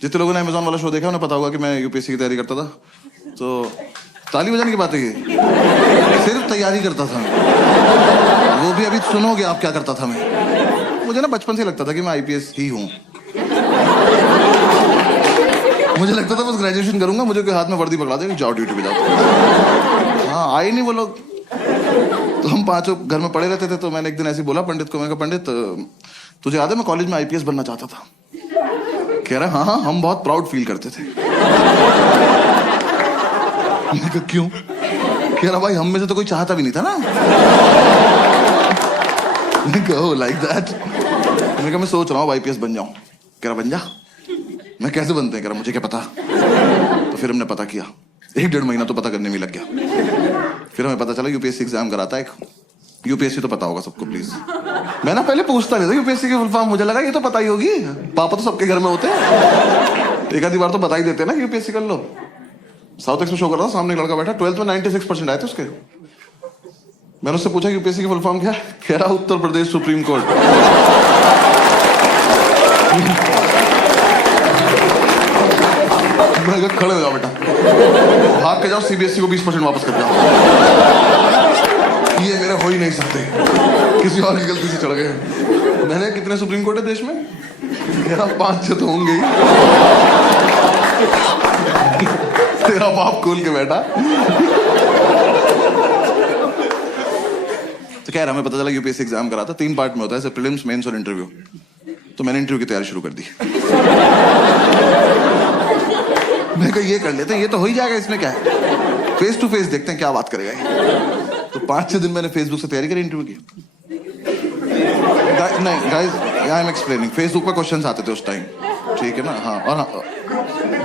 जितने लोगों ने अमेजोन वाला शो देखा उन्हें पता होगा कि मैं यूपीएससी की तैयारी करता था। तो ताली बजाने की बात है ये, सिर्फ तैयारी करता था मैं। वो भी अभी सुनोगे आप क्या करता था मैं। मुझे ना बचपन से लगता था कि मैं आईपीएस ही हूँ। मुझे लगता था बस ग्रेजुएशन करूंगा, मुझे कोई हाथ में वर्दी पकड़ा देगा, जाओ ड्यूटी पे जाओ। हाँ आए नहीं वो लोग। तो हम पांचों घर में पड़े रहते थे। तो मैंने एक दिन ऐसे बोला पंडित को, मैं कहा पंडित तुझे याद है मैं कॉलेज में आईपीएस बनना चाहता था। कह रहा हाँ हम बहुत प्राउड फील करते थे। मैं कहा क्यों? कह रहा भाई हम में से तो कोई चाहता भी नहीं था ना। मैं कहा लाइक दैट। मैंने कहा मैं सोच रहा हूँ आईपीएस बन जाऊं। कह रहा बन जा। मैं कैसे बनते हैं? कह रहा मुझे क्या पता। तो फिर हमने पता किया, 1-1.5 महीना तो पता करने में लग गया। फिर हमें पता चला यूपीएससी एग्जाम कराता है एक। यूपीएससी तो पता होगा सबको प्लीज। मैं ना पहले पूछता नहीं था यूपीएससी की फुल फॉर्म, मुझे लगा ये तो पता ही होगी, पापा तो सबके घर में होते हैं, एक आधी बार तो बता ही देते हैं ना यूपीएससी कर लो। साउथ एक्स में शो कर रहा था, सामने एक लड़का बैठा, 12th में 96% आए थे उसके। मैंने उससे पूछा यूपीएससी की फुल फॉर्म क्या? कह रहा उत्तर प्रदेश सुप्रीम कोर्ट। मैं कहा खड़े हो जाओ बेटा, भाग के जाओ सीबीएसई को 20% वापस कर जाओ। ये मेरे हो ही नहीं सकते, किसी और की गलती से चढ़ गए। मैंने कितने सुप्रीम कोर्ट है देश में? कह रहा 5-6 तो होंगे ही। तेरा बाप खोल के बैठा। तो कह रहा हमें पता चला यूपीएससी एग्जाम करा था, 3 पार्ट में होता है, प्रीलिम्स, मेंस और इंटरव्यू। तो मैंने इंटरव्यू की तैयारी शुरू कर दी। मैं कहा ये कर लेते हैं, ये तो हो ही जाएगा, इसमें क्या है, फेस टू फेस देखते हैं क्या बात करेगा ये। तो 5-6 दिन मैंने फेसबुक से तैयारी करी इंटरव्यू की। नहीं guys I am explaining, Facebook पे क्वेश्चंस आते थे उस टाइम, ठीक है ना। हाँ और हाँ,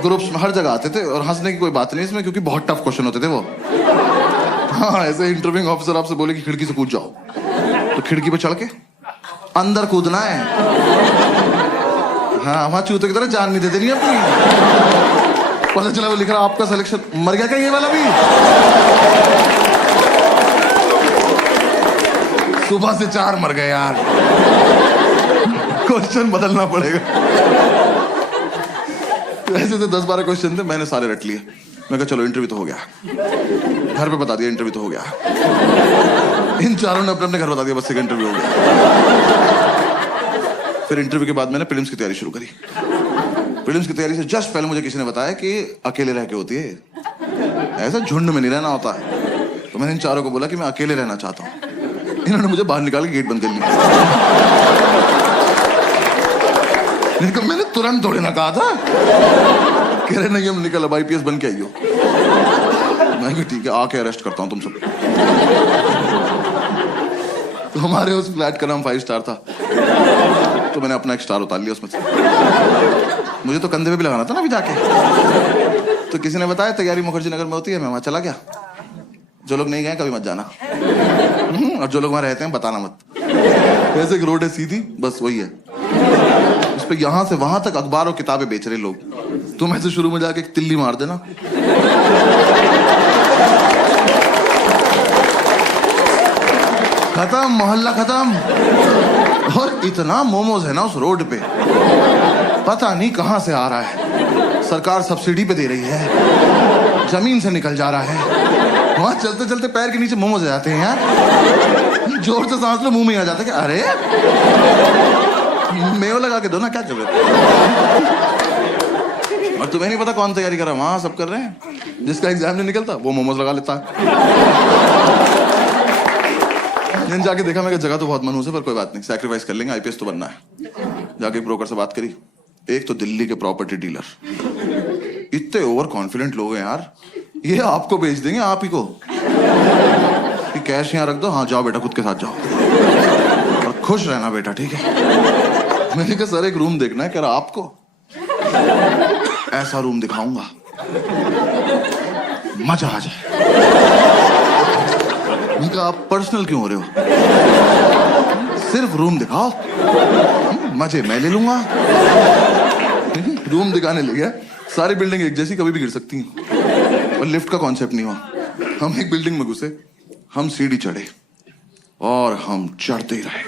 ग्रुप्स में हर जगह आते थे, और हंसने की कोई बात नहीं इसमें, क्योंकि बहुत टफ क्वेश्चन होते थे वो। हाँ ऐसे इंटरव्यूइंग ऑफिसर आपसे बोले कि खिड़की से कूद जाओ, तो खिड़की पे चढ़ के अंदर कूदना है। हाँ वहां चूते की तरह जान नहीं देते नहीं अपनी। पता चला वो लिख रहा आपका सिलेक्शन, मर गया क्या ये वाला भी? सुबह से 4 मर गए यार। क्वेश्चन बदलना पड़ेगा। ऐसे तो 10-12 क्वेश्चन थे, मैंने सारे रट लिए। मैं कहा चलो इंटरव्यू तो हो गया, घर पे बता दिया इंटरव्यू तो हो गया। इन चारों ने अपने अपने घर बता दिया बस एक इंटरव्यू हो गया। फिर इंटरव्यू के बाद मैंने प्रीलिम्स की तैयारी शुरू करी। प्रीलिम्स की तैयारी से जस्ट पहले मुझे किसी ने बताया कि अकेले रह के होती है, ऐसा झुंड में नहीं रहना होता है। तो मैंने इन चारों को बोला कि मैं अकेले रहना चाहता हूँ। इन्होंने मुझे बाहर निकाल के गेट बंद कर लिया। मैंने तुरंत थोड़े ना कहा था। कह रहे नहीं हम निकल, अब आईपीएस बन के आइयो। मैं कहा ठीक है आके अरेस्ट करता हूँ तुम सब। तो हमारे उस फ्लैट का नाम 5 स्टार था, तो मैंने अपना एक स्टार उतार लिया उसमें से। मुझे तो कंधे पे भी लगाना था ना अभी जाके। तो किसी ने बताया तैयारी मुखर्जी नगर में होती है, मैं वहां चला गया। जो लोग नहीं गए कभी मत जाना, और जो लोग वहां रहते हैं बताना मत। ऐसे एक रोड है सीधी, बस वही है, उस पे यहां से वहां तक अखबार और किताबें बेच रहे लोग। तुम ऐसे शुरू में जाके एक तिल्ली मार देना, खत्म, मोहल्ला खत्म। और इतना मोमोज है ना उस रोड पे, पता नहीं कहां से आ रहा है। सरकार सब्सिडी पे दे रही है, जमीन से निकल जा रहा है। वहां चलते चलते पैर के नीचे मोमोज आ जाते हैं यार, जोर से सांस लो मुंह में आ जाता है कि अरे मेव लगा के दो ना, क्या कर रहे हो। और तुम्हें नहीं पता कौन तैयारी कर रहा है, वहां सब कर रहे हैं। जिसका एग्जाम नहीं निकलता वो मोमोज लगा लेता है। जाके देखा, मैं जगह तो बहुत मनहूस है पर कोई बात नहीं, सैक्रिफाइस कर लेंगे, आईपीएस तो बनना है। जाके ब्रोकर से बात करी, एक तो दिल्ली के प्रॉपर्टी डीलर, इतने ओवर कॉन्फिडेंट लोग हैं यार, ये आपको बेच देंगे आप ही को, कि कैश यहाँ रख दो, हाँ जाओ बेटा खुद के साथ जाओ और खुश रहना बेटा, ठीक है। मैंने कहा सर एक रूम देखना है। कह रहा आपको ऐसा रूम दिखाऊंगा मजा आ जाए। मैंने कहा आप पर्सनल क्यों हो रहे हो, सिर्फ रूम दिखाओ, मजे मैं ले लूंगा। रूम दिखाने ले गया, सारी बिल्डिंग एक जैसी, कभी भी गिर सकती हैं, और लिफ्ट का कॉन्सेप्ट नहीं हुआ। हम एक बिल्डिंग में घुसे, हम सीढ़ी चढ़े और हम चढ़ते ही रहे।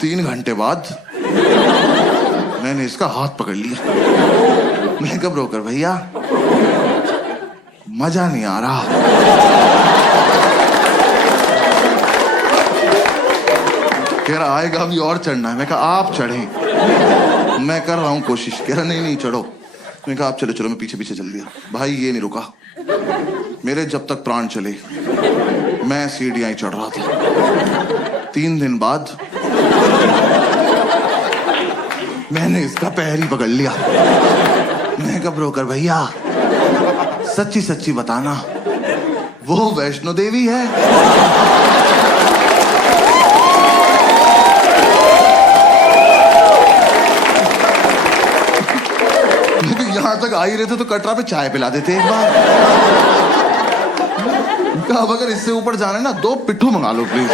3 घंटे बाद मैंने इसका हाथ पकड़ लिया। मैं कहा ब्रोकर भैया मजा नहीं आ रहा। कह रहा आएगा अभी और चढ़ना है। मैं कहा आप चढ़ें, मैं कर रहा हूं कोशिश। कह रहा नहीं नहीं चढ़ो। मैं कहा आप चलो चलो, मैं पीछे पीछे चल दिया। भाई ये नहीं रुका, मेरे जब तक प्राण चले मैं सीढ़ियां ही चढ़ रहा था। 3 दिन बाद मैंने इसका पैर ही पकड़ लिया। मैं कहा ब्रोकर भैया सच्ची सच्ची बताना वो वैष्णो देवी है? यहां तक आ ही रहे थे तो कटरा पे चाय पिला देते एक बार। अब अगर इससे ऊपर जाना है ना 2 पिट्ठू मंगा लो प्लीज।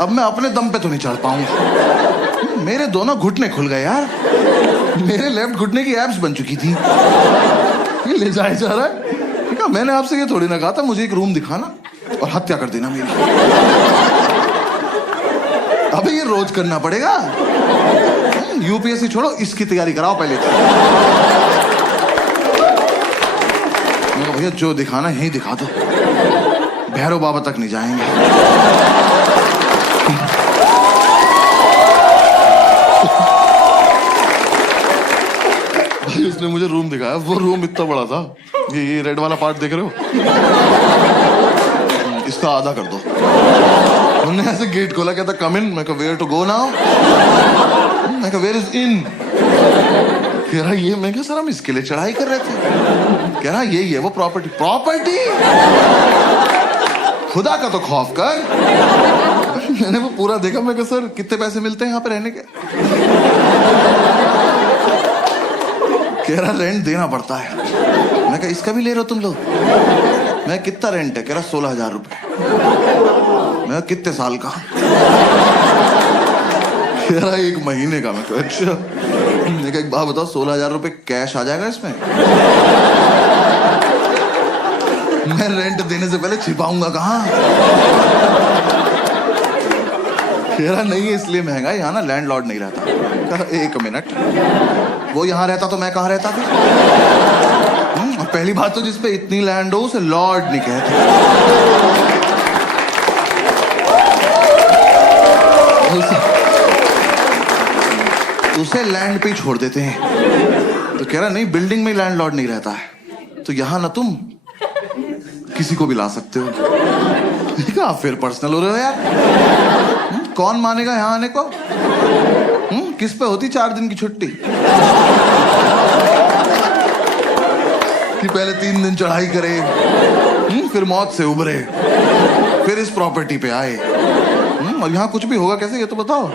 अब मैं अपने दम पे तो नहीं चढ़ पाऊंगा। मेरे दोनों घुटने खुल गए यार। मेरे लेफ्ट घुटने की एब्स बन चुकी थी। ये ले जाए जा रहा है। कहा मैंने आपसे ये थोड़ी ना कहा था मुझे एक रूम दिखाना और हत्या कर देना मेरी। अबे ये रोज करना पड़ेगा। यूपीएससी छोड़ो, इसकी तैयारी कराओ पहले। भैया जो दिखाना यही दिखा दो, भैरव बाबा तक नहीं जाएंगे। भाई उसने मुझे रूम दिखाया, वो रूम इतना बड़ा था। ये रेड वाला पार्ट देख रहे हो, इसका आधा कर दो। उन्होंने ऐसे गेट खोला, कहता कम इन। मैं कहा वेयर टू गो नाउ? मैं कहा वेयर इज इन? कह रहा ये। मैं कहा सर हम इसके लिए चढ़ाई कर रहे थे। कह रहा यही है वो प्रॉपर्टी। प्रॉपर्टी? खुदा का तो खौफ कर। मैंने वो पूरा देखा। मैं कहा सर कितने पैसे मिलते हैं यहाँ पे रहने के? कह रहा रेंट देना पड़ता है। मैं कहा इसका भी ले रहे हो तुम लोग? मैं कितना रेंट है? कह रहा 16,000 रुपए। मैं कितने साल का? कह रहा 1 महीने का। मैं अच्छा। मैं कहा एक बात बताओ 16,000 रुपए कैश आ जाएगा इसमें? मैं रेंट देने से पहले छिपाऊंगा कहाँ? कह रहा नहीं है इसलिए महंगा है, यहाँ ना लैंडलॉर्ड नहीं रहता। कहा 1 मिनट, वो यहाँ रहता तो मैं कहाँ रहता फिर? पहली बात तो जिसपे इतनी लैंड हो उसे लॉर्ड नहीं कहते। उसे लैंड पे ही छोड़ देते हैं। तो कह रहा नहीं बिल्डिंग में लैंडलॉर्ड नहीं रहता है, तो यहां ना तुम किसी को भी ला सकते हो। कहा फिर पर्सनल हो रहे हो यार। कौन मानेगा यहां आने को? किस पे होती 4 दिन की छुट्टी कि पहले 3 दिन चढ़ाई करे, फिर मौत से उबरे, फिर इस प्रॉपर्टी पे आए। और यहाँ कुछ भी होगा कैसे ये तो बताओ।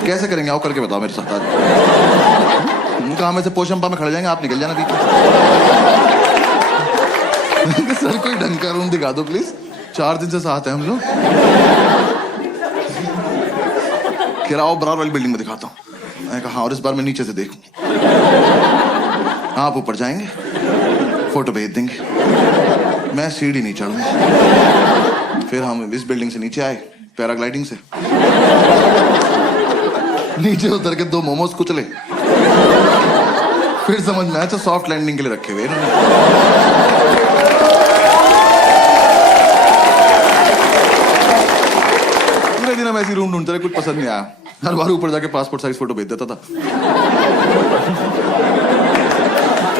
कैसे करेंगे आओ करके बताओ मेरे साथ आज। कहा में से पोशंपा में खड़े जाएंगे, आप निकल जाना बीच में। सर कोई ढंग का रूम दिखा दो प्लीज, 4 दिन से साथ हैं हम लोग। कह रहा बराबर वाली बिल्डिंग में दिखाता हूँ। मैंने कहा हाँ, और इस बार मैं नीचे से देखूं। आप ऊपर जाएंगे, फोटो भेज देंगे, मैं सीढ़ी नहीं चढ़ूंगा। फिर हम इस बिल्डिंग से नीचे आए पैराग्लाइडिंग से। नीचे उतर के 2 मोमोज कुचले। फिर समझ में आया तो सॉफ्ट लैंडिंग के लिए रखे हुए इन्होंने। पूरे दिन हम ऐसी रूम ढूंढते रहे, कुछ पसंद नहीं आया। हर बार ऊपर जाके पासपोर्ट साइज फोटो भेज देता था।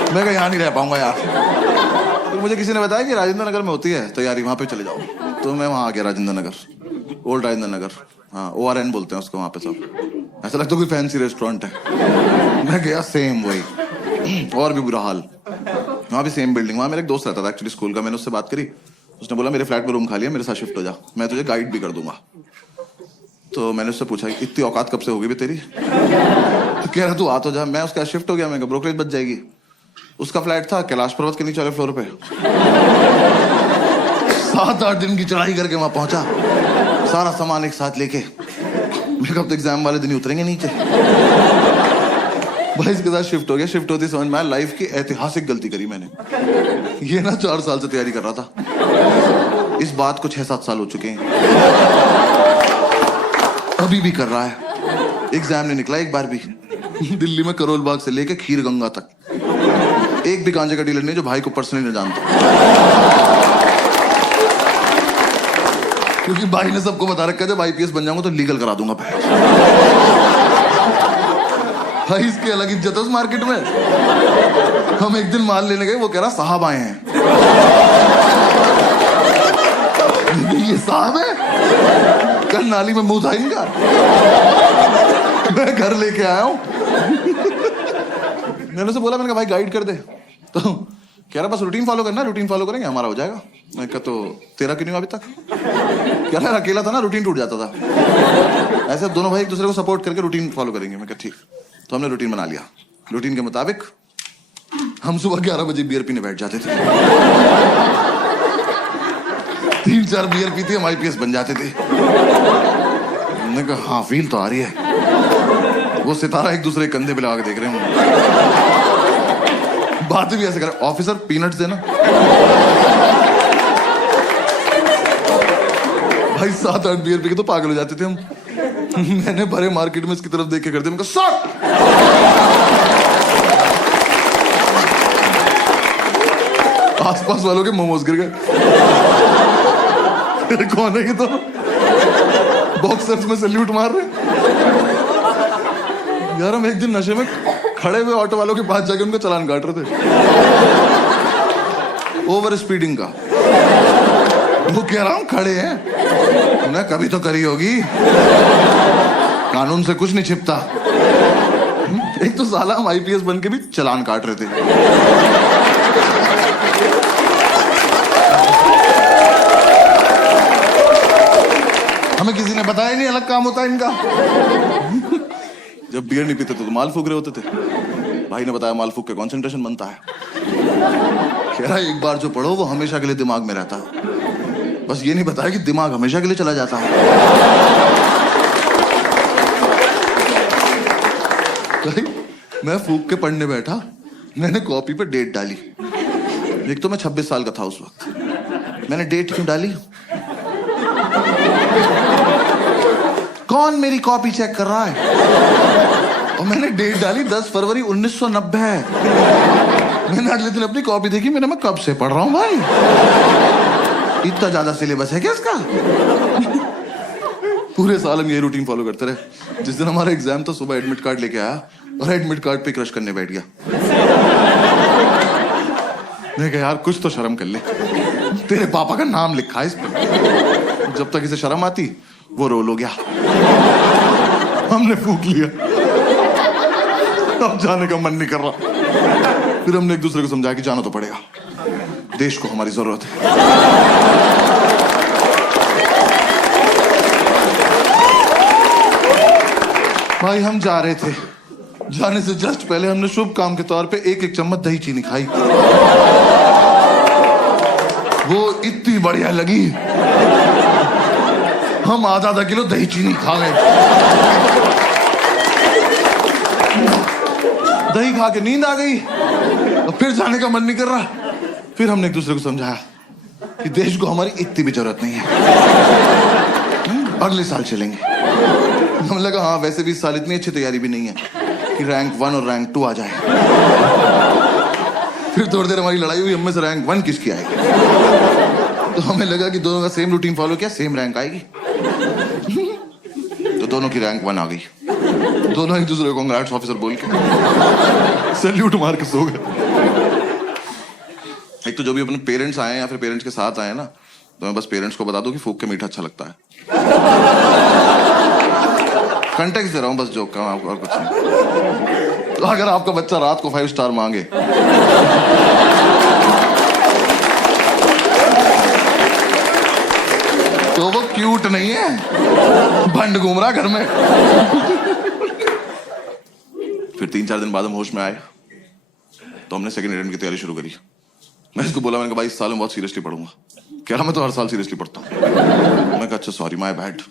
मैं कहा यहाँ नहीं रह पाऊंगा यार। तो मुझे किसी ने बताया कि राजेंद्र नगर में होती है तैयारी, वहां पे चले जाओ। तो मैं वहां आ गया, राजेंद्र नगर, ओल्ड राजेंद्र नगर। हाँ ORN बोलते हैं उसको वहां पे सब। ऐसा लगता है कोई फैंसी रेस्टोरेंट है। मैं गया, सेम वही, और भी बुरा हाल। वहां भी सेम बिल्डिंग। वहां मेरा एक दोस्त रहता था एक्चुअली स्कूल का। मैंने उससे बात करी, उसने बोला मेरे फ्लैट में रूम खाली है, मेरे साथ शिफ्ट हो जा, मैं तुझे गाइड भी कर दूंगा। तो मैंने उससे पूछा इतनी औकात कब से होगी भी तेरी? तो कह रहा तू आ तो जा। मैं उसका शिफ्ट हो गया। मैं ब्रोकरेज बच जाएगी। उसका फ्लैट था कैलाश पर्वत के नीचे वाले फ्लोर पे। 7-8 दिन की चढ़ाई करके वहां पहुंचा, सारा सामान एक साथ लेके। मैं कब तो एग्जाम वाले दिन ही उतरेंगे नीचे। भाई इसके साथ शिफ्ट हो गया। शिफ्ट होती समझ में आया लाइफ की ऐतिहासिक गलती करी मैंने। ये ना 4 साल से तैयारी कर रहा था, इस बात को 6-7 साल हो चुके हैं, अभी भी कर रहा है। एग्जाम नहीं निकला एक बार भी। दिल्ली में करोल बाग से लेके खीर गंगा तक एक भी गांजे का डीलर नहीं जो भाई को पर्सनली नहीं जानता, क्योंकि भाई ने सबको बता रखा है जब आईपीएस बन जाऊंगा तो लीगल करा दूंगा भाई। इसकी अलग इज्जत है उस मार्केट में। हम एक दिन माल लेने गए, वो कह रहा साहब आए हैं। ये साहब है, कल नाली में मुंह था इनका। मैं घर लेके आया हूं। मैंने उसे बोला, मैंने कहा भाई गाइड कर दे, तो कह रहा बस रूटीन फॉलो करना, रूटीन फॉलो करेंगे हमारा हो जाएगा। मैं कहा तो तेरा क्यों नहीं हुआ अभी तक? कह रहा अकेला था ना, रूटीन टूट जाता था। ऐसे दोनों भाई एक दूसरे को सपोर्ट करके रूटीन फॉलो करेंगे। मैं कहा ठीक। तो हमने रूटीन बना लिया। रूटीन के मुताबिक हम सुबह 11 बजे बियर पीने बैठ जाते थे। 3-4 बियर पीते हम आईपीएस बन जाते थे। मैंने कहा हाँ फील तो आ रही है। वो सितारा एक दूसरे कंधे पे लगा के देख रहे हैं, बातें भी ऐसे कर रहे, ऑफिसर पीनट्स देना। भाई 7-8 बियर पी के तो पागल हो जाते थे हम। मैंने भरे मार्केट में इसकी तरफ देख के करते, मैंने कहा सर आसपास वालों के मोमोज गिर गए। कौन है ये? तो बॉक्सर्स में सैल्यूट मार रहे। यार हम एक दिन नशे में खड़े हुए ऑटो वालों के पास जाके उनका चालान काट रहे थे, ओवर स्पीडिंग का। वो कह रहा हूं खड़े हैं, उन्हें कभी तो करी होगी, कानून से कुछ नहीं छिपता। एक तो साला हम आईपीएस बन के भी चालान काट रहे थे। हमें किसी ने बताया नहीं अलग काम होता है इनका। जब बियर नहीं पीते तो माल फूक रहे होते थे। भाई ने बताया माल फूक के कंसंट्रेशन बनता है। कह रहा एक बार जो पढ़ो वो हमेशा के लिए दिमाग में रहता है, बस ये नहीं बताया कि दिमाग हमेशा के लिए चला जाता है। मैं फूक के पढ़ने बैठा, मैंने कॉपी पे डेट डाली। एक तो मैं 26 साल का था उस वक्त। मैंने डेट क्यों डाली? कौन मेरी कॉपी चेक कर रहा है? और मैंने डेट डाली 10 फरवरी 1990। मैंने अगले दिन अपनी कॉपी देखी, मैं कब से पढ़ रहा हूं भाई? इतना ज्यादा सिलेबस है क्या इसका? पूरे साल हम ये रूटीन फॉलो करते रहे। जिस दिन हमारा एग्जाम था, सुबह एडमिट कार्ड लेके आया और एडमिट कार्ड पे क्रश करने बैठ गया। मैं कहा यार कुछ तो शर्म कर ले, तेरे पापा का नाम लिखा है इस पर। जब तक इसे शर्म आती वो रोल हो गया। हमने फूक लिया, अब जाने का मन नहीं कर रहा। फिर हमने एक दूसरे को समझाया कि जाना तो पड़ेगा, देश को हमारी जरूरत है। भाई हम जा रहे थे, जाने से जस्ट पहले हमने शुभ काम के तौर पे 1-1 चम्मच दही चीनी खाई। वो इतनी बढ़िया लगी, हम आधा किलो दही चीनी खा गए। दही खा के नींद आ गई और फिर जाने का मन नहीं कर रहा। फिर हमने एक दूसरे को समझाया कि देश को हमारी इतनी भी जरूरत नहीं है, अगले साल चलेंगे। हमें लगा हाँ वैसे भी इस साल इतनी अच्छी तैयारी भी नहीं है कि रैंक 1 और रैंक 2 आ जाए। फिर थोड़ी देर हमारी लड़ाई हुई, हम में से रैंक 1 किसकी आएगी। तो हमें लगा कि दोनों का सेम रूटीन फॉलो किया, सेम रैंक आएगी। तो दोनों की रैंक 1 आ गई। दोनों एक दूसरे को कांग्रेट्स ऑफिसर बोल के सैल्यूट मार के सो गए। एक तो जो भी अपने पेरेंट्स आए या फिर पेरेंट्स के साथ आए ना, तो मैं बस पेरेंट्स को बता दूं कि फूक के मीठा अच्छा लगता है। कंटेक्स्ट दे रहा हूं बस जोक का, और कुछ नहीं। तो अगर आपका बच्चा रात को 5 स्टार मांगे तो वो क्यूट नहीं है, भंड घूम रहा घर में। फिर 3-4 दिन बाद हम होश में आए तो हमने सेकंड अटेम्प्ट की तैयारी शुरू करी। मैं इसको बोला, मैंने कहा भाई इस साल मैं बहुत सीरियसली पढ़ूंगा। कह रहा मैं तो हर साल सीरियसली पढ़ता हूँ। मैं कहा अच्छा सॉरी माय बैड।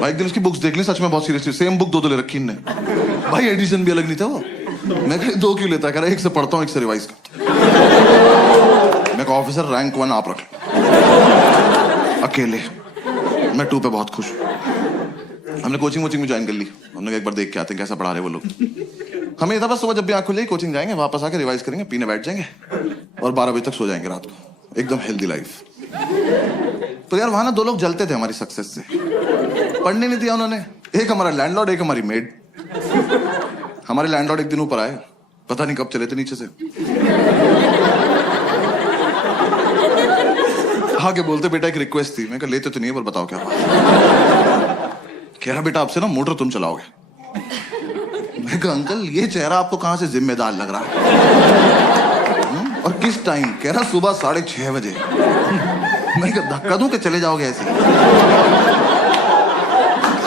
भाई एक दिन उसकी बुक्स देख ली, सच में बहुत सीरियसली सेम बुक 2 ले रखी इनने। भाई एडिशन भी अलग नहीं था वो। मैं कहा 2 क्यों लेता? कह रहा 1 से पढ़ता हूँ 1 से रिवाइज करता। मैं कहा ऑफिसर रैंक 1 आप रख लो अकेले, मैं 2 पे बहुत खुश हूँ। हमने कोचिंग वोचिंग में ज्वाइन कर ली। हमने कहा एक बार देख के आते हैं कैसा पढ़ा रहे वो लोग। हमें ये था बस सुबह जब भी आँख खुल जाएगी कोचिंग जाएंगे, वापस आके रिवाइज करेंगे, पीने बैठ जाएंगे और 12 बजे तक सो जाएंगे रात को। एकदम हेल्दी लाइफ। तो यार वहां ना 2 लोग जलते थे हमारी सक्सेस से। पढ़ने नहीं दिया उन्होंने। एक हमारा लैंडलॉर्ड, एक हमारी मेड। हमारे लैंडलॉर्ड एक दिन ऊपर आए, पता नहीं कब चले थे नीचे से। आगे बोलते बेटा एक रिक्वेस्ट थी। मैं कहा लेते तो नहीं है पर बताओ क्या बात। कह रहा बेटा आपसे ना मोटर तुम चलाओगे। मैं कहा अंकल ये चेहरा आपको कहां से जिम्मेदार लग रहा है? और किस टाइम? कह रहा सुबह 6:30 बजे। मैं कहा धक्का दूं कि चले जाओगे ऐसे?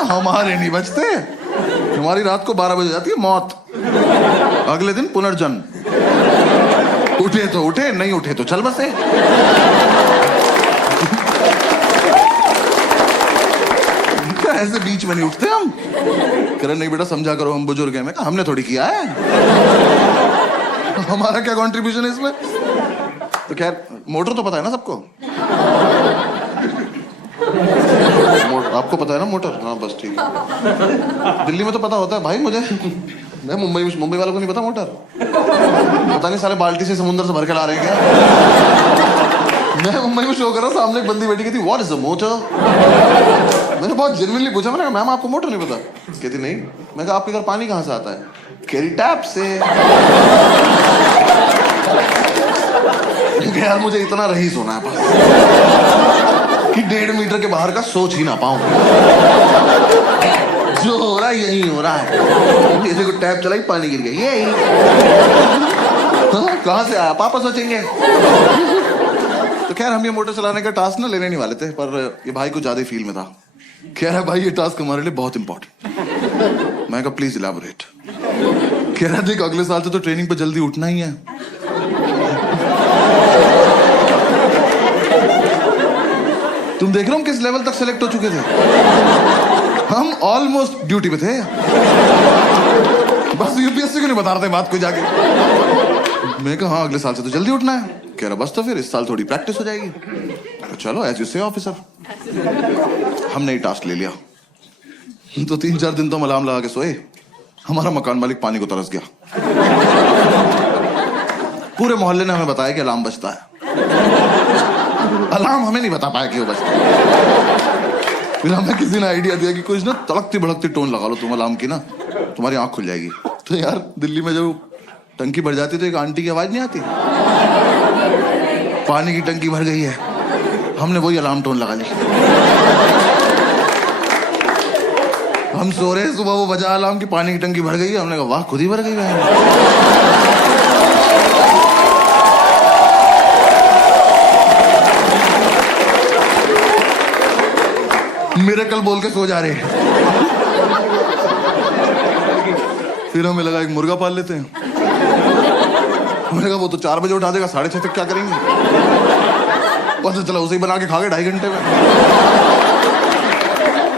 हमारे नहीं बचते, हमारी रात को 12 बजे जाती है मौत, अगले दिन पुनर्जन्म। उठे तो उठे, नहीं उठे तो चल बसे। ऐसे बीच में नहीं उठते हम। कह रहे नहीं बेटा समझा करो हम बुजुर्ग हैं। मैं कहा हमने थोड़ी किया है, हमारा क्या कंट्रीब्यूशन है इसमें? तो खैर मोटर तो पता है ना सबको। आपको पता है ना मोटर? हाँ बस ठीक है। दिल्ली में तो पता होता है भाई मुझे। मैं मुंबई वालों को नहीं पता मोटर। पता नहीं सारे बाल्टी से समुद्र से भर के ला रहे हैं क्या। मैं मुंबई में शो कर रहा, सामने एक बंदी बैठी कहती व्हाट इज द मोटर। मैंने बहुत जेन्युइनली पूछा, मैंने कहा मैम आपको मोटर नहीं पता? कहती नहीं। मैं कहा आपके घर पानी कहाँ से आता है? कह रही टैप से। यार मुझे इतना रही सोना है बस कि 1.5 मीटर के बाहर का सोच ही ना पाऊं। जो हो रहा है यही हो रहा है। जैसे को टैप चलाई पानी गिर गया, यही। कहां से आया पापा सोचेंगे। तो खैर हम ये मोटर चलाने का टास्क ना लेने नहीं वाले थे, पर ये भाई को ज्यादा फील में था। कह रहा भाई ये टास्क हमारे लिए बहुत इंपॉर्टेंट। मैं कहा प्लीज इलैबोरेट। कह रहा देख अगले साल से तो ट्रेनिंग पे जल्दी उठना ही है। तुम देख रहे हो हम किस लेवल तक सेलेक्ट हो चुके थे। हम ऑलमोस्ट ड्यूटी पे थे। बस यूपीएससी को नहीं बता रहे थे बात को जाके। मैं कहा हाँ अगले साल से तो जल्दी उठना है। कह रहा बस तो फिर इस साल थोड़ी प्रैक्टिस हो जाएगी। तो चलो एज यू से ऑफिसर। हमने ही टास्क ले लिया। तो 3-4 दिन तो हम अलार्म लगा के सोए। हमारा मकान मालिक पानी को तरस गया। पूरे मोहल्ले ने हमें बताया कि अलार्म बजता है। अलार्म हमें नहीं बता पाया कि वो बजता है। फिर हमें किसी ने आइडिया दिया कि कुछ ना तड़कती भड़कती टोन लगा लो तुम अलार्म की ना, तुम्हारी आंख खुल जाएगी। तो यार दिल्ली में जब टंकी भर जाती तो एक आंटी की आवाज नहीं आती, पानी की टंकी भर गई है। हमने वही अलार्म टोन लगा ली। हम सो रहे, सुबह वो बजा अलार्म की पानी की टंकी भर गई है। हमने कहा वाह खुद ही भर गई है। मिरेकल बोल के सो जा रहे। फिर हमें लगा एक मुर्गा पाल लेते हैं। मैंने कहा वो तो 4 बजे उठा देगा, 6:30 तक क्या करेंगे? पता चला उसे ही बना के खा गए 2.5 घंटे में।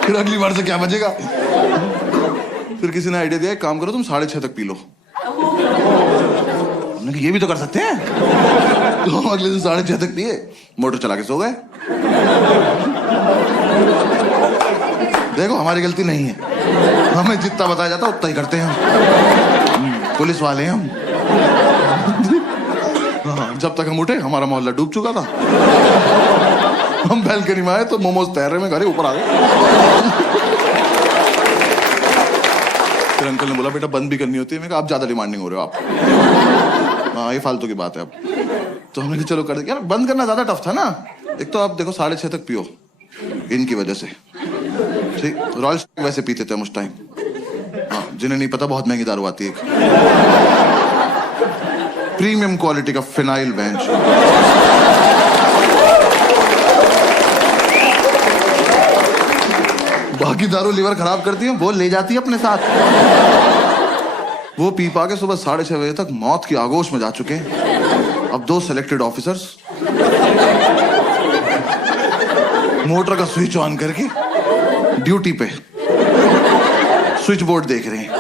फिर अगली बार से क्या बजेगा? फिर किसी ने आइडिया दिया एक काम करो तुम 6:30 तक पी लो। हमने कहा ये भी तो कर सकते हैं। तो हम अगले दिन 6:30 तक पिए, मोटर चला के सो गए। देखो हमारी गलती नहीं है, हमें जितना बताया जाता उतना ही करते हैं हम। पुलिस वाले हैं हम। जब तक हम उठे हमारा मोहल्ला डूब चुका था। हम बैल्कनी में आए तो मोमोज तैर रहे में घर ऊपर आ गए। फिर अंकल ने बोला बेटा बंद भी करनी होती है। मैं कहा आप ज्यादा डिमांडिंग हो रहे हो आप। हाँ ये फालतू की बात है अब। तो हमने कहा चलो कर दे। यार बंद करना ज्यादा टफ था ना। एक तो आप देखो 6:30 तक पियो इनकी वजह से। ठीक रॉयल वैसे पीते थे हम उस टाइम। हाँ जिन्हें नहीं पता बहुत महंगी दारू आती है, प्रीमियम क्वालिटी का फिनाइल बेंच। बाकी दारू लीवर खराब करती है, वो ले जाती है अपने साथ। वो पी पा के सुबह 6:30 बजे तक मौत की आगोश में जा चुके हैं। अब 2 सेलेक्टेड ऑफिसर्स मोटर का स्विच ऑन करके ड्यूटी पे स्विच बोर्ड देख रहे हैं।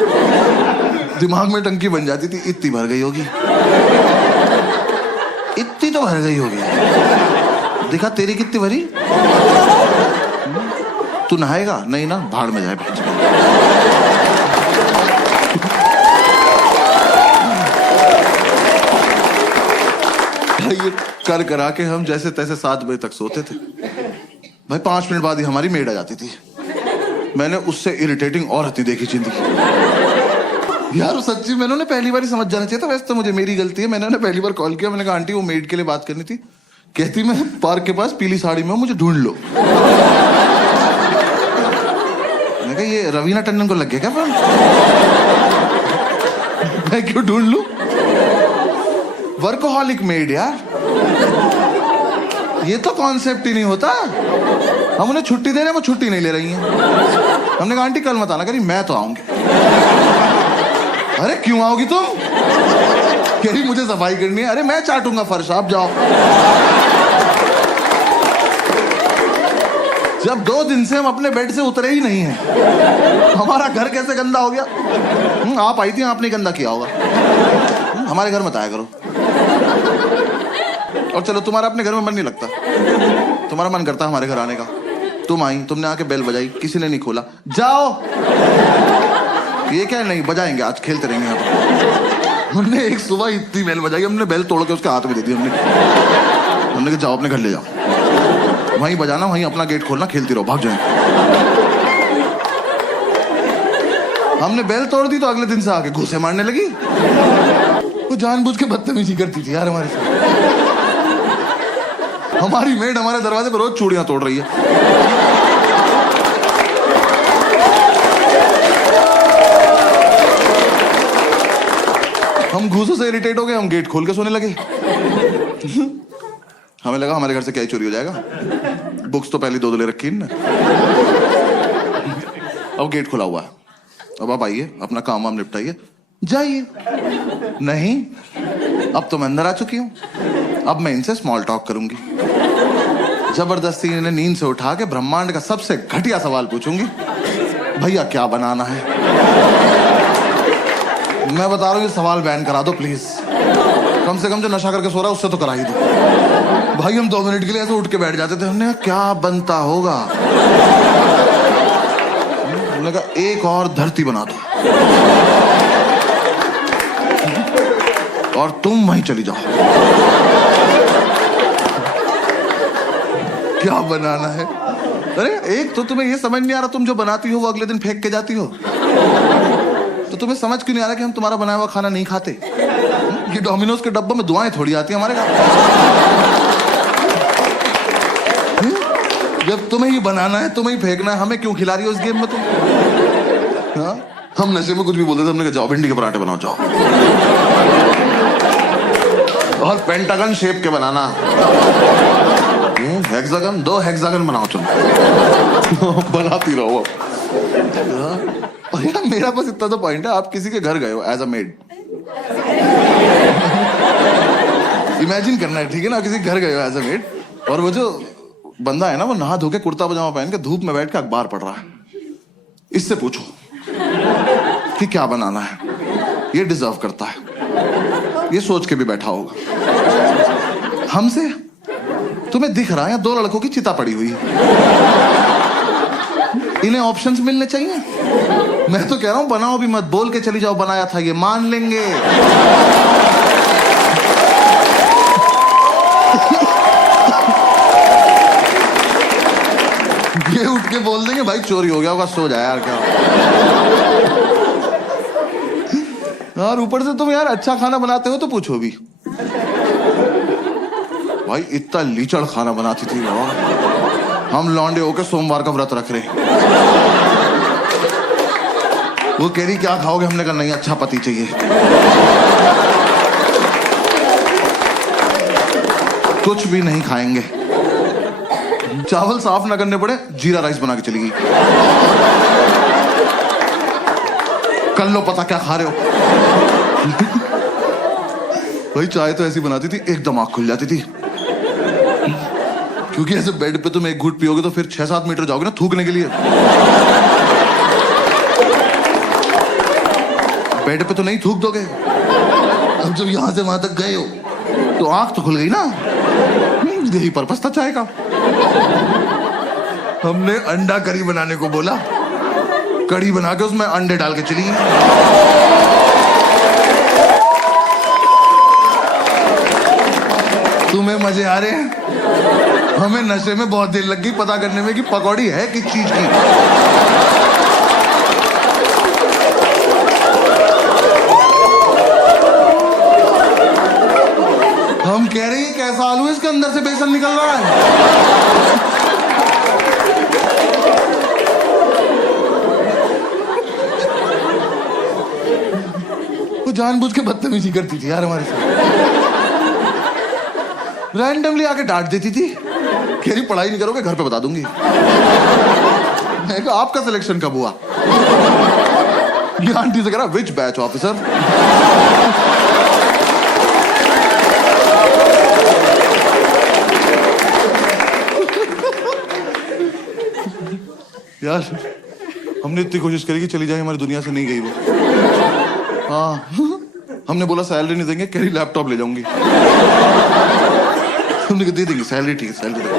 दिमाग में टंकी बन जाती थी इतनी भर गई होगी, इतनी तो भर गई होगी। देखा तेरी कितनी भरी? तू नहाएगा? नहीं ना, भाड़ में जाए। ये कर करा के हम जैसे तैसे 7 बजे तक सोते थे भाई। 5 मिनट बाद ही हमारी मेड आ जाती थी। मैंने उससे इरिटेटिंग और हती देखी जिंदगी यार। सच्ची मैंने उन्हें पहली बार ही समझ जाना चाहिए था। वैसे तो मुझे मेरी गलती है, मैंने उन्हें पहली बार कॉल किया। मैंने कहा आंटी वो मेड के लिए बात करनी थी। कहती मैं पार्क के पास पीली साड़ी में हूं, मुझे ढूंढ लो। मैंने कहा ये रवीना टंडन को लग गया क्या फोन? मैं क्यों ढूंढ लूं? वर्कोहॉलिक मेड यार, ये तो कॉन्सेप्ट ही नहीं होता। हम उन्हें छुट्टी दे रहे हैं, वो छुट्टी नहीं ले रही हैं। हमने कहा आंटी कल मत आना। करी मैं तो आऊंगी। अरे क्यों आओगी तुम? कह रही मुझे सफाई करनी है। अरे मैं चाटूंगा फर्श, आप जाओ। जब 2 दिन से हम अपने बेड से उतरे ही नहीं हैं, हमारा घर कैसे गंदा हो गया? आप आई थी, आपने गंदा किया होगा। हमारे घर मत आया करो। और चलो तुम्हारा अपने घर में मन नहीं लगता, तुम्हारा मन करता हमारे घर आने का। तुम आई, तुमने आके बेल बजाई, किसी ने नहीं खोला। जाओ। ये क्या नहीं बजाएंगे, आज खेलते रहेंगे यहाँ। हमने एक सुबह इतनी बेल बजाई, हमने बेल तोड़ के उसके हाथ में दे दी। हमने कहा जाओ अपने घर ले जाओ, वहीं बजाना, वहीं अपना गेट खोलना, खेलती रहो, भाग जाएंगे। हमने बेल तोड़ दी तो अगले दिन से आके घूसे मारने लगी। वो जानबूझ के बदतमीजी करती थी यार हमारे साथ। हमारी मेड हमारे दरवाजे पर रोज चूड़ियां तोड़ रही है। हम घूसों से इरिटेट हो गए, हम गेट खोल के सोने लगे। हमें लगा हमारे घर से क्या ही चोरी हो जाएगा। बुक्स तो पहले 2 ले रखी ना। अब गेट खुला हुआ है, अब आप आइए, अपना काम वाम निपटाइए, जाइए। नहीं, अब तो मैं अंदर आ चुकी हूं, अब मैं इनसे स्मॉल टॉक करूंगी। जबरदस्ती इन्हें नींद से उठा के ब्रह्मांड का सबसे घटिया सवाल पूछूंगी, भैया क्या बनाना है? मैं बता रहा हूं, ये सवाल बैन करा दो प्लीज। कम से कम जो नशा करके सो रहा है उससे तो करा ही दो। भाई हम 2 मिनट के लिए ऐसे उठ के बैठ जाते थे। हमने कहा क्या बनता होगा? हमने कहा एक और धरती बना दो और तुम वहीं चली जाओ। क्या बनाना है? अरे एक तो तुम्हें ये समझ नहीं आ रहा, तुम जो बनाती हो वो अगले दिन फेंक के जाती हो। तो तुम्हें समझ क्यों नहीं आ रहा कि हम तुम्हारा बनाया हुआ खाना नहीं खाते? ये डोमिनोज के डब्बों में दुआएं थोड़ी आती है हमारे घर। जब तुम्हें ही बनाना है, तुम्हें ही फेंकना है, हमें क्यों खिला रही हो इस गेम में तुम? हाँ? हम नशे में कुछ भी बोलते थे। हमने कहा जाओ भिंडी के पराठे बनाओ, जाओ। और पेंटागन शेप के बनाना, हेक्सागन, 2 हेक्सागन बनाओ तुम। बनाती रहो। और यार मेरा बस इतना तो पॉइंट है, आप किसी के घर गए हो एज अ मेड, इमेजिन करना है, ठीक है ना? किसी घर गए हो एज अ मेड, और वो जो बंदा है ना, वो नहा धो के कुर्ता पजामा पहन के धूप में बैठ के अखबार पढ़ रहा है। इससे पूछो कि क्या बनाना है, ये डिजर्व करता है, ये सोच के भी बैठा होगा। हमसे तुम्हें दिख रहा है 2 लड़कों की चिता पड़ी हुई है, इन्हें ऑप्शंस मिलने चाहिए। मैं तो कह रहा हूं बनाओ भी मत, बोल के चली जाओ बनाया था, ये मान लेंगे। ये उठ के बोल देंगे भाई चोरी हो गया होगा, सो जाए यार क्या। और ऊपर से तुम यार अच्छा खाना बनाते हो तो पूछो भी। भाई इतना लीचड़ खाना बनाती थी वो। हम लौंडे होकर सोमवार का व्रत रख रहे। वो कह रही क्या खाओगे? हमने कहा नहीं, अच्छा पति चाहिए। कुछ भी नहीं खाएंगे। चावल साफ ना करने पड़े, जीरा राइस बना के चली गई। कर लो पता क्या खा रहे हो। भाई चाय तो ऐसी बनाती थी एकदम आंख खुल जाती थी, क्योंकि ऐसे बेड पे तुम एक घूंट पियोगे तो फिर 6-7 मीटर जाओगे ना थूकने के लिए। बेड पे तो नहीं थूक दोगे। अब जब यहां से वहां तक गए हो तो आंख तो खुल गई ना। यही पर्पस था चाय का। हमने अंडा करी बनाने को बोला, कड़ी बना के उसमें अंडे डाल के चली गई। तुम्हें मजे आ रहे हैं? हमें नशे में बहुत देर लग गई पता करने में कि पकौड़ी है किस चीज की। हम कह रहे हैं कैसा आलू है, इसके अंदर से बेसन निकल रहा है। वो जानबूझ के बदतमीजी करती थी यार हमारे साथ, रैंडमली आके डांट देती थी, कह रही पढ़ाई नहीं करोगे घर पे बता दूंगी। मैं कहा आपका सिलेक्शन कब हुआ? ये आंटी से कह रहा विच बैच ऑफिसर। यार हमने इतनी कोशिश करी कि चली जाए, हमारी दुनिया से नहीं गई वो। हाँ हमने बोला सैलरी नहीं देंगे, कह रही लैपटॉप ले जाऊंगी। हमने कहा दे देंगे सैलरी, ठीक है सैलरी देंगे।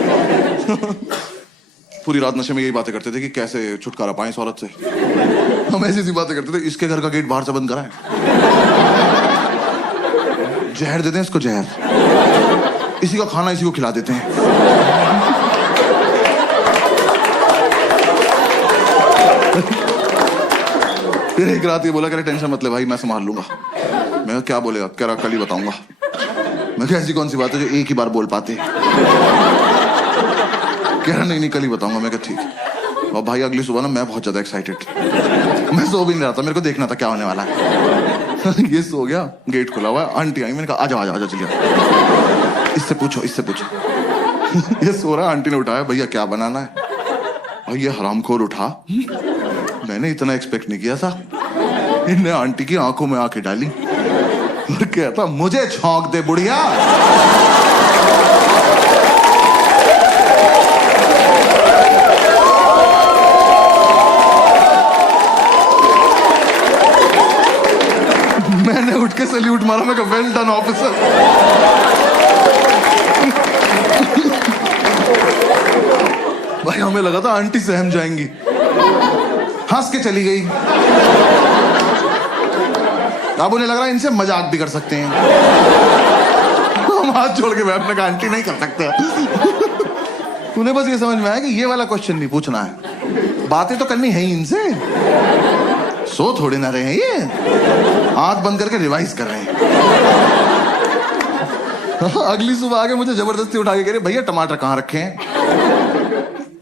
पूरी रात नशे में यही बातें करते थे कि कैसे छुटकारा पाएं इस औरत से। हम ऐसी ऐसी बातें करते थे, इसके घर का गेट बाहर से बंद करा है, जहर देते हैं इसको, जहर, इसी का खाना इसी को खिला देते हैं। फिर एक रात ये बोला कह रहे टेंशन मत ले भाई मैं संभाल लूंगा। मैं कहा क्या बोलेगा? कह रहा कल ही बताऊंगा। मैं कहा ऐसी कौन सी बात है जो एक ही बार बोल पाते? कह रहा नहीं कल ही बताऊंगा। मैं कहा ठीक। और भाई अगली सुबह ना मैं बहुत ज्यादा एक्साइटेड, मैं सो भी नहीं रहा था, मेरे को देखना था क्या होने वाला है। ये सो गया, गेट खुला हुआ है, आंटी आई, मैंने कहा आजा आजा आजा चलिए, इससे पूछो इससे पूछो। ये सो रहा, आंटी ने उठाया, भैया क्या बनाना है? और ये हरामखोर उठा, मैंने इतना एक्सपेक्ट नहीं किया था। इन्हें आंटी की आंखों में आंखें डाली और कहता मुझे छौंक दे बुढ़िया। मैंने उठ के सैल्यूट मारा, मैं कहा वेल डन ऑफिसर। भाई हमें लगा था आंटी सहम जाएंगी, हंस के चली गई। अब उन्हें लग रहा है इनसे मजाक भी कर सकते हैं। हम हाथ छोड़ के बैठने का आंटी नहीं कर सकते। उन्हें बस ये समझ में आया कि ये वाला क्वेश्चन नहीं पूछना है, बातें तो करनी है ही इनसे। सो थोड़े ना रहे हैं ये, आंख बंद करके रिवाइज कर रहे हैं। अगली सुबह आके मुझे जबरदस्ती उठा के कह रहे भैया टमाटर कहाँ रखे हैं?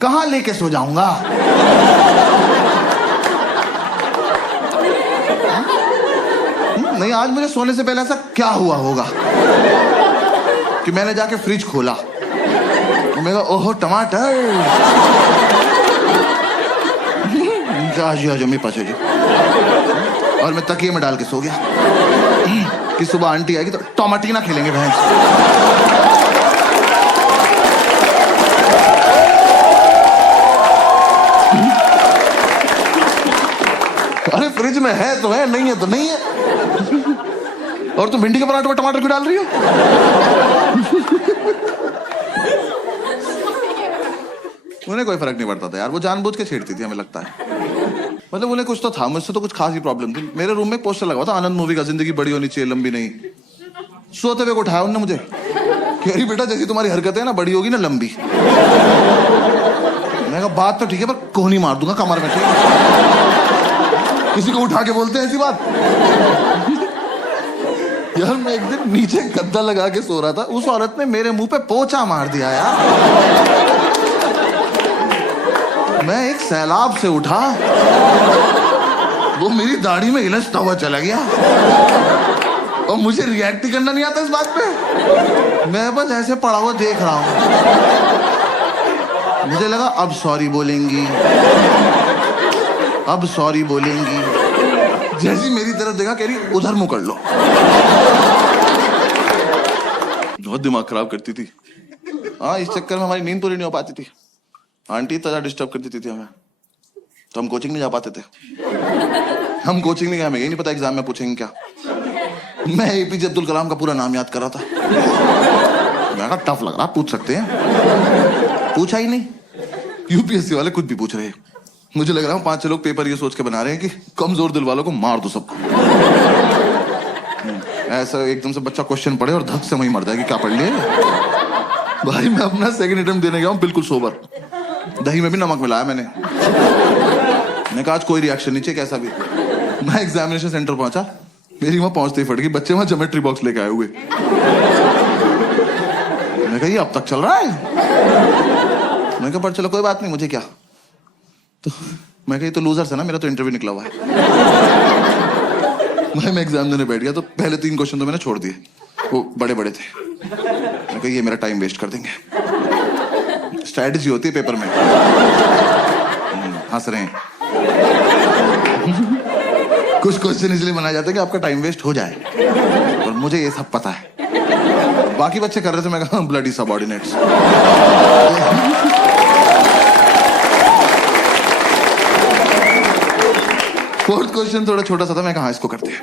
कहाँ लेके सो जाऊंगा? नहीं आज मुझे सोने से पहले ऐसा क्या हुआ होगा कि मैंने जाके फ्रिज खोला, मैं कहा ओहो टमाटर, आज मेरे पास है जी, और मैं तकिए में डाल के सो गया कि सुबह आंटी आएगी तो टमाटीना खेलेंगे भैंस। अरे फ्रिज में है तो है, नहीं है तो नहीं है। और तुम भिंडी के पराठे में टमाटर क्यों डाल रही हो? उन्हें कोई फर्क नहीं पड़ता था यार, वो जानबूझ के छेड़ती थी हमें लगता है। मतलब उन्हें कुछ तो था, मुझसे तो कुछ खास ही प्रॉब्लम थी। मेरे रूम में पोस्टर लगा था आनंद मूवी का, जिंदगी बड़ी होनी चाहिए लंबी नहीं। सोते हुए को उठाया उन्होंने मुझे, कह रही बेटा जैसी तुम्हारी हरकतें है ना, बड़ी होगी ना लंबी। मैंने कहा बात तो ठीक है पर कोहनी मार दूंगा कमर में। किसी को उठा के बोलते हैं ऐसी बात? यार मैं एक दिन नीचे गद्दा लगा के सो रहा था, उस औरत ने मेरे मुंह पे पोंछा मार दिया यार। मैं एक सैलाब से उठा, वो मेरी दाढ़ी में इलझता हुआ चला गया और मुझे रिएक्ट ही करना नहीं आता इस बात पे। मैं बस ऐसे पड़ा हुआ देख रहा हूं। मुझे लगा अब सॉरी बोलेंगी, अब सॉरी बोलेंगी। जैसी मेरी तरफ देखा कह रही उधर मुंह कर लो। बहुत दिमाग खराब करती थी। हाँ इस चक्कर में हमारी नींद पूरी नहीं हो पाती थी। आंटी इतना डिस्टर्ब कर देती थी हमें, तो हम कोचिंग नहीं जा पाते थे। हम कोचिंग नहीं गए, हमें यही नहीं पता एग्जाम में पूछेंगे क्या। मैं एपीजे अब्दुल कलाम का पूरा नाम याद कर रहा था। मैं कहा टफ लग रहा, पूछ सकते हैं। पूछा ही नहीं, यूपीएससी वाले कुछ भी पूछ रहे हैं। मुझे लग रहा है 5-6 लोग पेपर ये सोच के बना रहे हैं कि कमजोर दिल वालों को मार दो सबको। ऐसा एकदम से बच्चा क्वेश्चन पढ़े और धक से वहीं मर जाए कि क्या पढ़ लिए। भाई मैं अपना सेकंड अटेम्प्ट देने गया हूँ बिल्कुल सोबर, दही में भी नमक मिलाया मैंने कहा आज कोई रिएक्शन नहीं चाहिए कैसा भी। मैं एग्जामिनेशन सेंटर पहुंचा, मेरी वहां पहुंचते ही फट गई, बच्चे वहां ज्योमेट्री बॉक्स लेके आए हुए। मैं कहा ये अब तक चल रहा है। मैं कहा पर चलो कोई बात नहीं, मुझे क्या। तो मैं कही तो लूजर्स है ना, मेरा तो इंटरव्यू निकला हुआ है। मैं एग्जाम देने बैठ गया तो पहले 3 क्वेश्चन तो मैंने छोड़ दिए, वो बड़े बड़े थे। मैं कही ये मेरा टाइम वेस्ट कर देंगे। स्ट्रैटेजी होती है पेपर में। हंस रहे हैं। कुछ क्वेश्चन इसलिए बनाए जाते हैं कि आपका टाइम वेस्ट हो जाए, और मुझे ये सब पता है। बाकी बच्चे कर रहे थे, मैं कहा ब्लडी सबऑर्डिनेट्स। फोर्थ क्वेश्चन थोड़ा छोटा सा था, मैं कहा इसको करते हैं।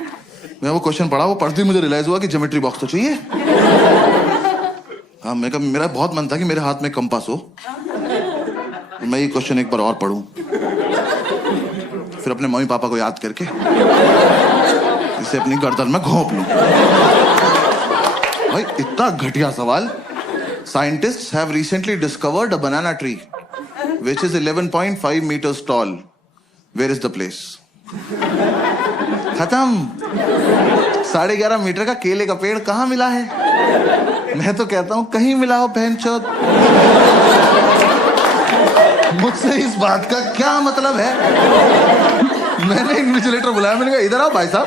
मैं वो क्वेश्चन पढ़ा, वो पढ़ते ही मुझे रियलाइज हुआ कि ज्योमेट्री बॉक्स तो चाहिए। हाँ मैं कहा मेरा बहुत मन था कि मेरे हाथ में कंपास हो, मैं ये क्वेश्चन एक बार और पढ़ूं, फिर अपने मम्मी पापा को याद करके इसे अपनी गर्दन में घोंप लूं। भाई इतना घटिया सवाल। Scientists have recently discovered a banana tree which is 11.5 meters tall. Where is the place? खत्म। 11.5 मीटर का केले का पेड़ कहां मिला है? मैं तो कहता हूं कहीं मिला हो बहनचोद। मुझसे इस बात का क्या मतलब है? मैंने इन्विजिलेटर बुलाया, मैंने कहा इधर आओ भाई साहब।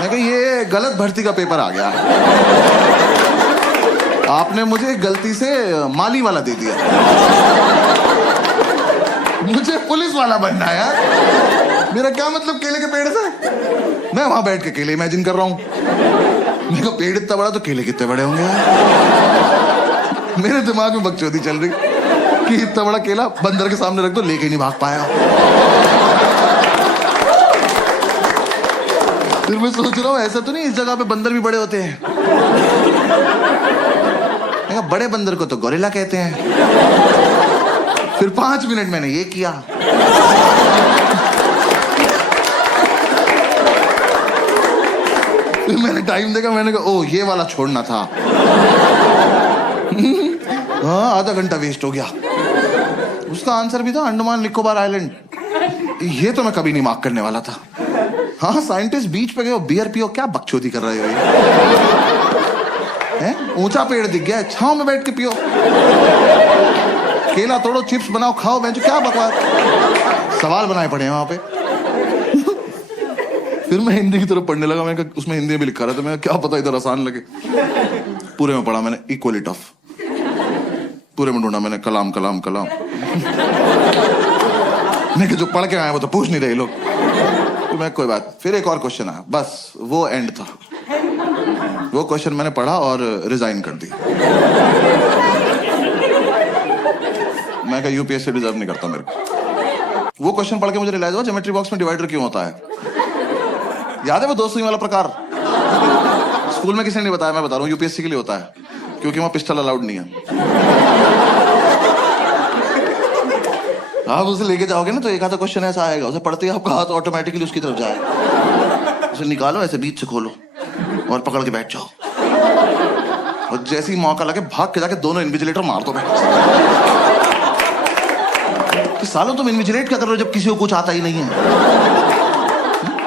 मैं कहा ये गलत भर्ती का पेपर आ गया, आपने मुझे गलती से माली वाला दे दिया, मुझे पुलिस वाला बनना है यार। मेरा क्या मतलब केले के पेड़ से? मैं वहां बैठ के केले इमेजिन कर रहा हूं। मेरे को पेड़ इतना बड़ा तो केले कितने बड़े होंगे। मेरे दिमाग में बकचोदी चल रही कि इतना बड़ा केला बंदर के सामने रख दो, लेके नहीं भाग पाया। फिर मैं सोच रहा हूं ऐसा तो नहीं इस जगह पे बंदर भी बड़े होते हैं। बड़े बंदर को तो गोरिल्ला कहते हैं। फिर 5 मिनट मैंने ये किया। फिर मैंने टाइम देखा, मैंने कहा ओ ये वाला छोड़ना था। हाँ आधा घंटा वेस्ट हो गया। उसका आंसर भी था अंडमान निकोबार आइलैंड। ये तो मैं कभी नहीं मार्क करने वाला था। हाँ साइंटिस्ट बीच पे गए, बियर पियो, क्या बकचोदी कर रहे हो ये? ऊंचा पेड़ दिख गया, छांव में बैठ के पियो। केला तोड़ो, चिप्स बनाओ, खाओ। मैं क्या बकवास सवाल बनाए पड़े हैं वहां पे। फिर मैं हिंदी की तरफ पढ़ने लगा, मैं उसमें हिंदी भी लिखा रहा था, मैं क्या पता इधर आसान लगे। पूरे में पढ़ा मैंने इक्वली टफ, पूरे में ढूंढा मैंने कलाम कलाम कलाम। मैं जो पढ़ के आया वो तो पूछ नहीं रहे लोग। तो मैं कोई बात, फिर एक और क्वेश्चन आया, बस वो एंड था। वो क्वेश्चन मैंने पढ़ा और रिजाइन कर दिया। मैं कहा यूपीएससी डिजर्व नहीं करता मेरे को। वो क्वेश्चन पढ़ के मुझे रियलाइज हुआ ज्योमेट्री बॉक्स में डिवाइडर क्यों होता है। याद है वो 2 सुई वाला प्रकार? स्कूल में किसी ने नहीं बताया, मैं बता रहा हूँ। यूपीएससी के लिए होता है क्योंकि वहां पिस्टल अलाउड नहीं है। आप उसे लेके जाओगे ना तो एक आधा क्वेश्चन ऐसा आएगा, उसे पढ़ते ही आपका हाथ ऑटोमेटिकली उसकी तरफ जाएगा। उसे निकालो, ऐसे बीच से खोलो और पकड़ के बैठ जाओ, और जैसे ही मौका लगे भाग के जाके दोनों इन्विजिलेटर मार दो। कि सालों तुम इन्विजिलेट क्या कर रहे हो जब किसी को कुछ आता ही नहीं है?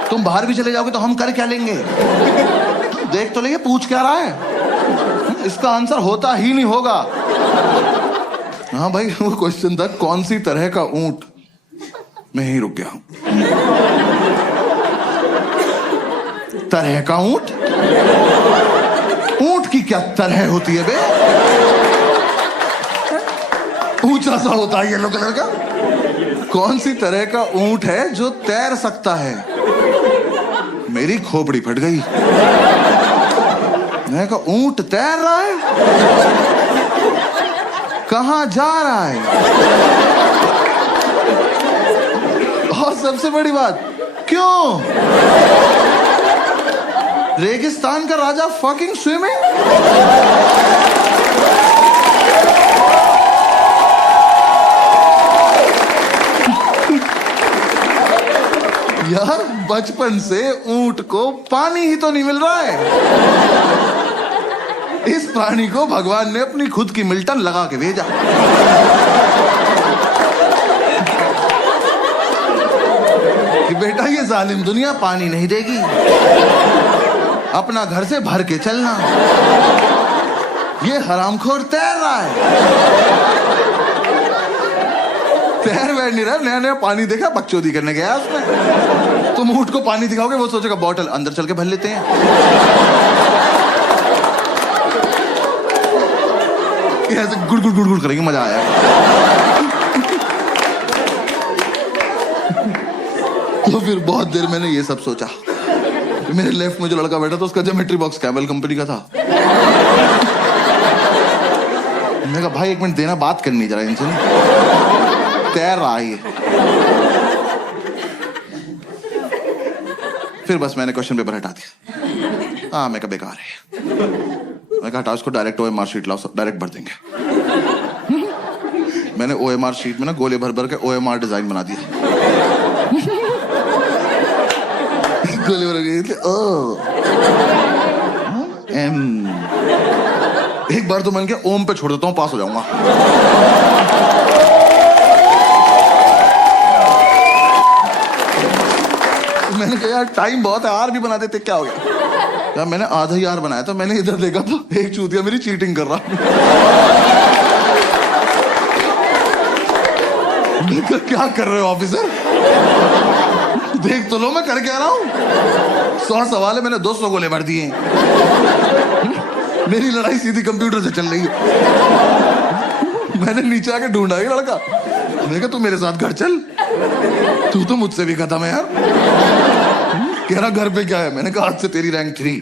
तुम बाहर भी चले जाओगे तो हम कर क्या लेंगे? देख तो लेंगे पूछ क्या रहा है। इसका आंसर होता ही नहीं होगा। हाँ भाई वो क्वेश्चन था कौन सी तरह का ऊंट। मैं ही रुक गया। तरह का ऊंट? ऊंट की क्या तरह होती है बे? ऊंचा सा होता है येलो कलर का। कौन सी तरह का ऊंट है जो तैर सकता है? मेरी खोपड़ी फट गई। मैं कहा ऊंट तैर रहा है, कहां जा रहा है? और सबसे बड़ी बात, क्यों? रेगिस्तान का राजा फकिंग स्विमिंग। यार बचपन से ऊंट को पानी ही तो नहीं मिल रहा है। इस प्राणी को भगवान ने अपनी खुद की मिल्टन लगा के भेजा। कि बेटा ये जालिम दुनिया पानी नहीं देगी, अपना घर से भर के चलना। ये हरामखोर तैर रहा है, तैर बैठ नहीं रहा, नया नया पानी देखा बकचोदी करने गया उसमें। तुम ऊंट को पानी दिखाओगे वो सोचेगा बॉटल अंदर चल के भर लेते हैं। ऐसे गुड़ गुड़ गुड़ गुड़ करेंगे, मजा आया। तो फिर बहुत देर मैंने ये सब सोचा। मेरे लेफ्ट में जो लड़का बैठा था उसका ज्योमेट्री बॉक्स कैमल कंपनी का था। मैंने कहा भाई एक मिनट देना, बात करनी जरा इनसे। तैर रहा है। फिर बस मैंने क्वेश्चन पेपर हटा दिया। हाँ मैं कहा बेकार है। मैं कहा हटाओ इसको, डायरेक्ट OMR शीट लाओ, डायरेक्ट भर देंगे। मैंने OMR शीट में ना गोले भर भर के OMR डिजाइन बना दिया। गोले भर के ओ M। एक बार तो मैंने कहा ओम पे छोड़ देता हूँ, पास हो जाऊंगा। मैंने कहा यार टाइम बहुत है, आर भी बना देते, क्या हो गया। यार मैंने आधा ही आर बनाया था। मैंने इधर देखा तो एक चूतिया मेरी चीटिंग कर रहा। क्या कर रहे हो ऑफिसर, देख तो लो मैं कर क्या रहा हूँ। 100 सवाल है, मैंने 200 गोले भर दिए। मेरी लड़ाई सीधी कंप्यूटर से चल रही है। मैंने नीचे आके ढूंढा ये लड़का। मैंने कहा तू मेरे साथ घर चल, तू तो मुझसे भी खत्म है यार। कह रहा घर पे क्या है। मैंने कहा आज से तेरी रैंक 3।